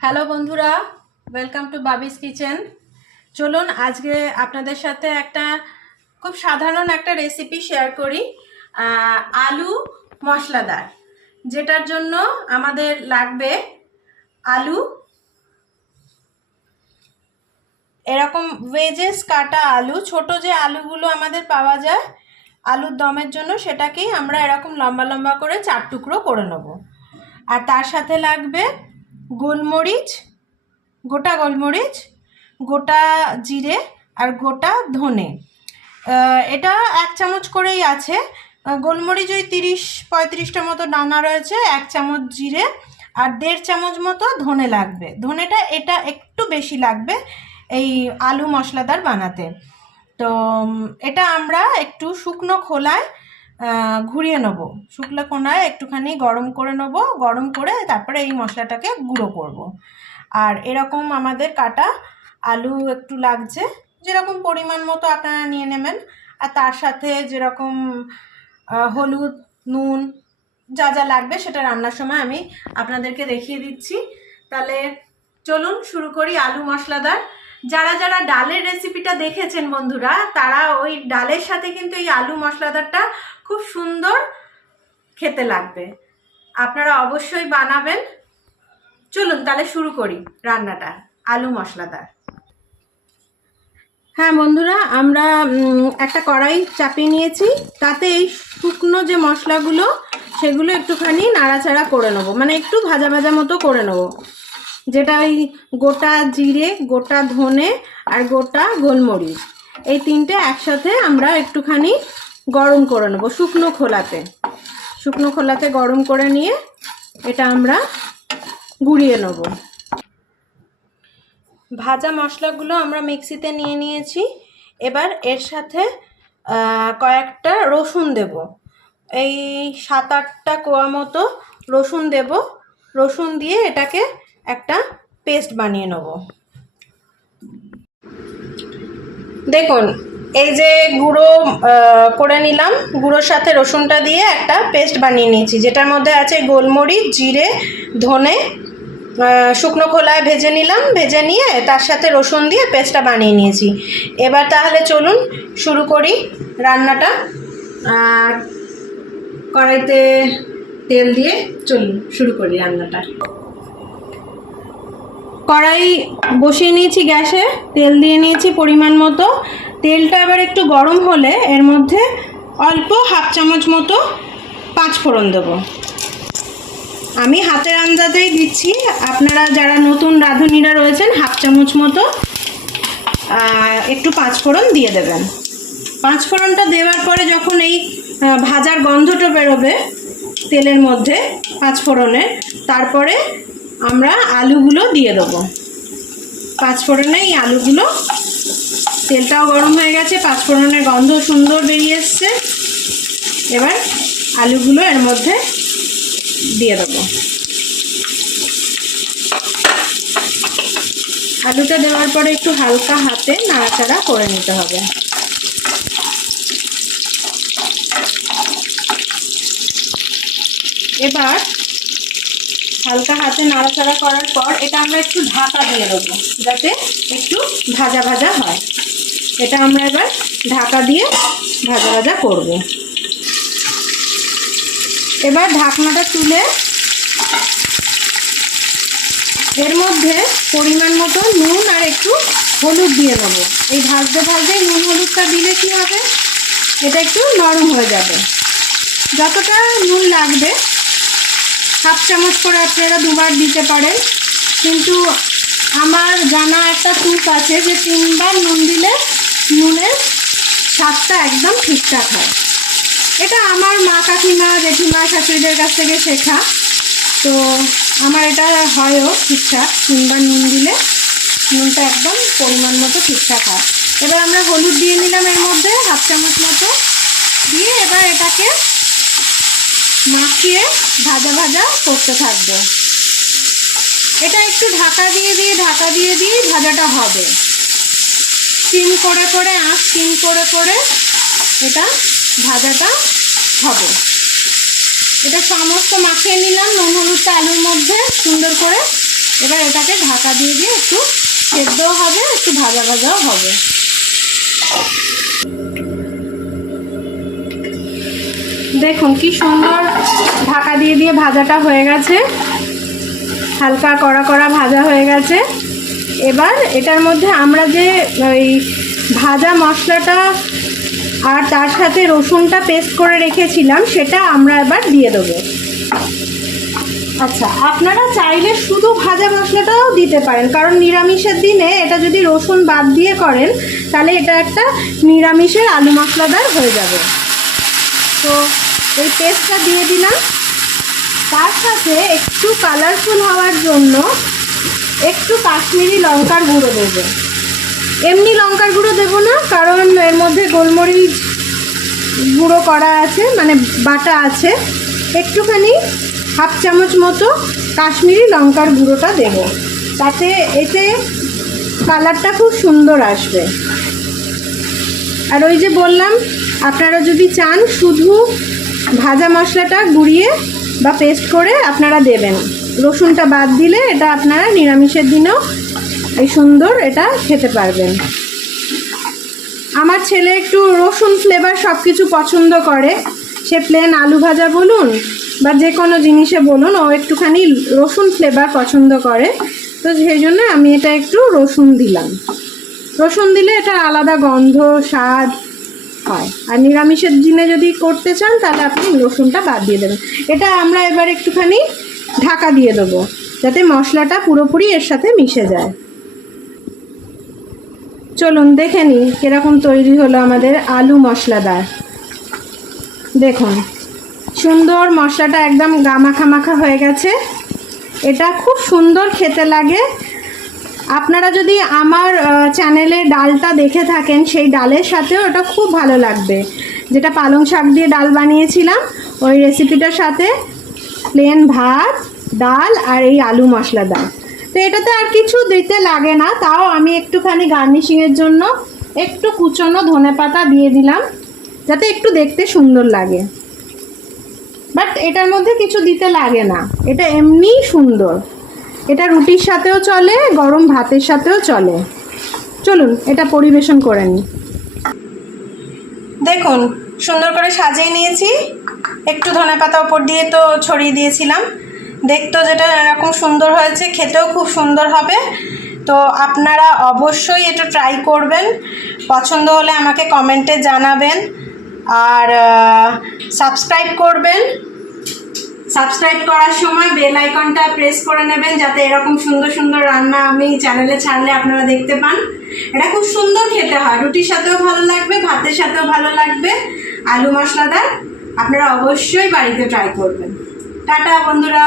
Hello বন্ধুরা, welcome to বাবিস kitchen. চলুন আজকে আপনাদের সাথে একটা খুব সাধারণ একটা রেসিপি শেয়ার করি। আলু মশলাদার, যেটার জন্য আমাদের লাগবে আলু, এরকম ভেজেস কাটা আলু, ছোট যে আলুগুলো আমাদের পাওয়া যায় আলুর দমের জন্য, সেটাকেই আমরা এরকম লম্বা লম্বা করে 4 টুকরো করে নেব। আর তার সাথে লাগবে গোলমরিচ, গোটা গোলমরিচ, গোটা জিরে আর গোটা ধনে। এটা 1 চামচ করেই আছে। গোলমরিচ ওই 30-35টা মতো দানা রয়েছে, 1 চামচ জিরে আর 1.5 চামচ মতো ধনে লাগবে। ধনেটা এটা একটু বেশি লাগবে এই আলু মশলাদার বানাতে। তো এটা আমরা একটু শুকনো খোলায় ঘুরিয়ে নেবো, শুকনো খোলায় একটুখানি গরম করে নেবো, গরম করে তারপরে এই মশলাটাকে গুঁড়ো করব। আর এরকম আমাদের কাটা আলু একটু লাগছে, যেরকম পরিমাণ মতো আপনারা নিয়ে নেবেন। আর তার সাথে যেরকম হলুদ, নুন যা যা লাগবে সেটা রান্নার সময় আমি আপনাদেরকে দেখিয়ে দিচ্ছি। তাহলে চলুন শুরু করি আলু মশলাদার। যারা যারা ডালের রেসিপিটা দেখেছেন বন্ধুরা, তারা ওই ডালের সাথে কিন্তু এই আলু মশলাদারটা খুব সুন্দর খেতে লাগবে। আপনারা অবশ্যই বানাবেন। চলুন তাহলে শুরু করি রান্নাটা আলু মশলাদার। হ্যাঁ বন্ধুরা, আমরা একটা কড়াই চাপিয়ে নিয়েছি, তাতে এই শুকনো যে মশলাগুলো সেগুলো একটুখানি নাড়াচাড়া করে নেবো, মানে একটু ভাজা ভাজা মতো করে নেবো। যেটা ওই গোটা জিরে, গোটা ধনে আর গোটা গোলমরিচ, এই তিনটে একসাথে আমরা একটুখানি গরম করে নেবো শুকনো খোলাতে গরম করে নিয়ে এটা আমরা গুঁড়িয়ে নেবো। ভাজা মশলাগুলো আমরা মিক্সিতে নিয়ে নিয়েছি। এবার এর সাথে কয়েকটা রসুন দেব, এই 7-8টা কোয়া মতো রসুন দেব। রসুন দিয়ে এটাকে একটা পেস্ট বানিয়ে নেব। দেখুন, এই যে গুঁড়ো করে নিলাম, গুঁড়োর সাথে রসুনটা দিয়ে একটা পেস্ট বানিয়ে নিয়েছি, যেটার মধ্যে আছে গোলমরিচ, জিরে, ধনে, শুকনো খোলায় ভেজে নিলাম, ভেজে নিয়ে তার সাথে রসুন দিয়ে পেস্টটা বানিয়ে নিয়েছি। এবার তাহলে চলুন শুরু করি রান্নাটা। আর কড়াইতে তেল দিয়ে চলুন শুরু করি রান্নাটা। কড়াই বসিয়ে নিয়েছি গ্যাসে, তেল দিয়ে নিয়েছি পরিমাণ মতো। তেলটা এবার একটু গরম হলে এর মধ্যে অল্প 1/2 চামচ মতো 5 ফোড়ন দেবো। আমি হাতের আন্দাজেই দিচ্ছি, আপনারা যারা নতুন রাঁধুনিরা রয়েছেন 1/2 চামচ মতো একটু 5 ফোড়ন দিয়ে দেবেন। 5 ফোড়নটা দেওয়ার পরে যখন এই ভাজার গন্ধটা বেরোবে তেলের মধ্যে 5 ফোড়নের, তারপরে আমরা আলুগুলো দিয়ে দেবো। 5 ফোড়নে এই আলুগুলো, তেলটাও গরম হয়ে গেছে, 5 ফোড়নের গন্ধ সুন্দর বেরিয়ে এসছে। এবার আলুগুলো এর মধ্যে দিয়ে দেবো। আলুটা দেওয়ার পরে একটু হালকা হাতে নাড়াচাড়া করে নিতে হবে। এবার হালকা হাতে নাড়াচাড়া করার পর এটা আমরা একটু ঢাকা দিয়ে দেবো, যাতে একটু ভাজা ভাজা হয়। এটা আমরা এবার ঢাকা দিয়ে ভাজা ভাজা করব। এবার ঢাকনাটা তুলে এর মধ্যে পরিমাণ মতো নুন আর একটু হলুদ দিয়ে দেবো। এই ভাজতে ভাজতে নুন হলুদটা দিলে কি হবে, এটা একটু নরম হয়ে যাবে। যতটা নুন লাগবে, 1/2 চামচ করে আপনারা 2বার দিতে পারেন, কিন্তু আমার জানা একটা টুক আছে যে 3বার নুন দিলে নুনের স্বাদটা একদম ঠিকঠাক হয়। এটা আমার মা, কাকিমা, জেঠিমা, শাশুড়িদের কাছ থেকে শেখা। তো আমার এটা হয়ও ঠিকঠাক, 3বার নুন দিলে নুনটা একদম পরিমাণ মতো ঠিকঠাক হয়। এবার আমরা হলুদ দিয়ে নিলাম এর মধ্যে 1/2 চামচ মতো দিয়ে, এবার এটাকে মাখিয়ে ভাজা ভাজা করতে থাকবো। এটা একটু ঢাকা দিয়ে ভাজাটা হবে। সিম করে করে, আঁচ সিম করে করে এটা ভাজাটা হবে। এটা সমস্ত মাখিয়ে নিলাম নুন হলুদটা আলুর মধ্যে সুন্দর করে। এবার এটাকে ঢাকা দিয়ে দিয়ে একটু সেদ্ধও হবে, একটু ভাজা ভাজাও হবে। দেখুন কি সুন্দর ঢাকা দিয়ে দিয়ে ভাজাটা হয়ে গেছে, হালকা কড়া কড়া ভাজা হয়ে গেছে। এবার এটার মধ্যে আমরা যে ওই ভাজা মশলাটা আর তার সাথে রসুনটা পেস্ট করে রেখেছিলাম সেটা আমরা এবার দিয়ে দেবো। আচ্ছা, আপনারা চাইলে শুধু ভাজা মশলাটাও দিতে পারেন, কারণ নিরামিষের দিনে এটা যদি রসুন বাদ দিয়ে করেন তাহলে এটা একটা নিরামিষের আলু মশলাদার হয়ে যাবে। তো এই পেস্টটা দিয়ে দিলাম, তার সাথে একটু কালারফুল হওয়ার জন্য একটু কাশ্মীরি লঙ্কার গুঁড়ো দেবো। এমনি লঙ্কার গুঁড়ো দেবো না, কারণ এর মধ্যে গোলমরিচ গুঁড়ো করা আছে, মানে বাটা আছে। একটুখানি হাফ চামচ মতো কাশ্মীরি লঙ্কার গুঁড়োটা দেব, তাতে এতে কালারটা খুব সুন্দর আসবে। আর ওই যে বললাম, আপনারা যদি চান শুধু ভাজা মশলাটা গুঁড়িয়ে বা পেস্ট করে আপনারা দেবেন, রসুনটা বাদ দিলে এটা আপনারা নিরামিষের দিনেও এই সুন্দর এটা খেতে পারবেন। আমার ছেলে একটু রসুন ফ্লেভার সব কিছু পছন্দ করে, সে প্লেন আলু ভাজা বলুন বা যে কোনো জিনিসে বলুন, ও একটুখানি রসুন ফ্লেভার পছন্দ করে। তো সেই জন্য আমি এটা একটু রসুন দিলাম। রসুন দিলে এটা আলাদা গন্ধ স্বাদ হয়। আর নিরামিষের দিনে যদি করতে চান তাহলে আপনি রসুনটা বাদ দিয়ে দেবেন। এটা আমরা এবার একটুখানি ঢাকা দিয়ে দেবো যাতে মশলাটা পুরোপুরি এর সাথে মিশে যায়। চলুন দেখে নিই কীরকম তৈরি হলো আমাদের আলু মশলাদার। দেখুন সুন্দর মশলাটা একদম গামাখা মাখা হয়ে গেছে, এটা খুব সুন্দর খেতে লাগে। আপনারা যদি আমার চ্যানেলে ডালটা দেখে থাকেন, সেই ডালের সাথেও এটা খুব ভালো লাগবে। যেটা পালং শাক দিয়ে ডাল বানিয়েছিলাম, ওই রেসিপিটার সাথে প্লেন ভাত, ডাল আর এই আলু মশলাদার। তো এটাতে আর কিছু দিতে লাগে না, তাও আমি একটুখানি গার্নিশিংয়ের জন্য একটু কুচনো ধনেপাতা দিয়ে দিলাম যাতে একটু দেখতে সুন্দর লাগে। বাট এটার মধ্যে কিছু দিতে লাগে না, এটা এমনিই সুন্দর। এটা রুটির সাথেও চলে, গরম ভাতের সাথেও চলে। চলুন এটা পরিবেশন করে নিই। দেখুন সুন্দর করে সাজিয়ে নিয়েছি, একটু ধনেপাতা ওপর দিয়ে তো ছড়িয়ে দিয়েছিলাম। দেখতেও যেটা এরকম সুন্দর হয়েছে, খেতেও খুব সুন্দর হবে। তো আপনারা অবশ্যই এটা ট্রাই করবেন, পছন্দ হলে আমাকে কমেন্টে জানাবেন। আর সাবস্ক্রাইব করবেন, সাবস্ক্রাইব করার সময় বেল আইকনটা প্রেস করে নেবেন যাতে এরকম সুন্দর সুন্দর রান্না আমি চ্যানেলে ছাড়লে আপনারা দেখতে পান। এটা খুব সুন্দর খেতে হয়, রুটির সাথেও ভালো লাগবে, ভাতের সাথেও ভালো লাগবে। আলু মশলাদার আপনারা অবশ্যই বাড়িতে ট্রাই করবেন। টাটা বন্ধুরা।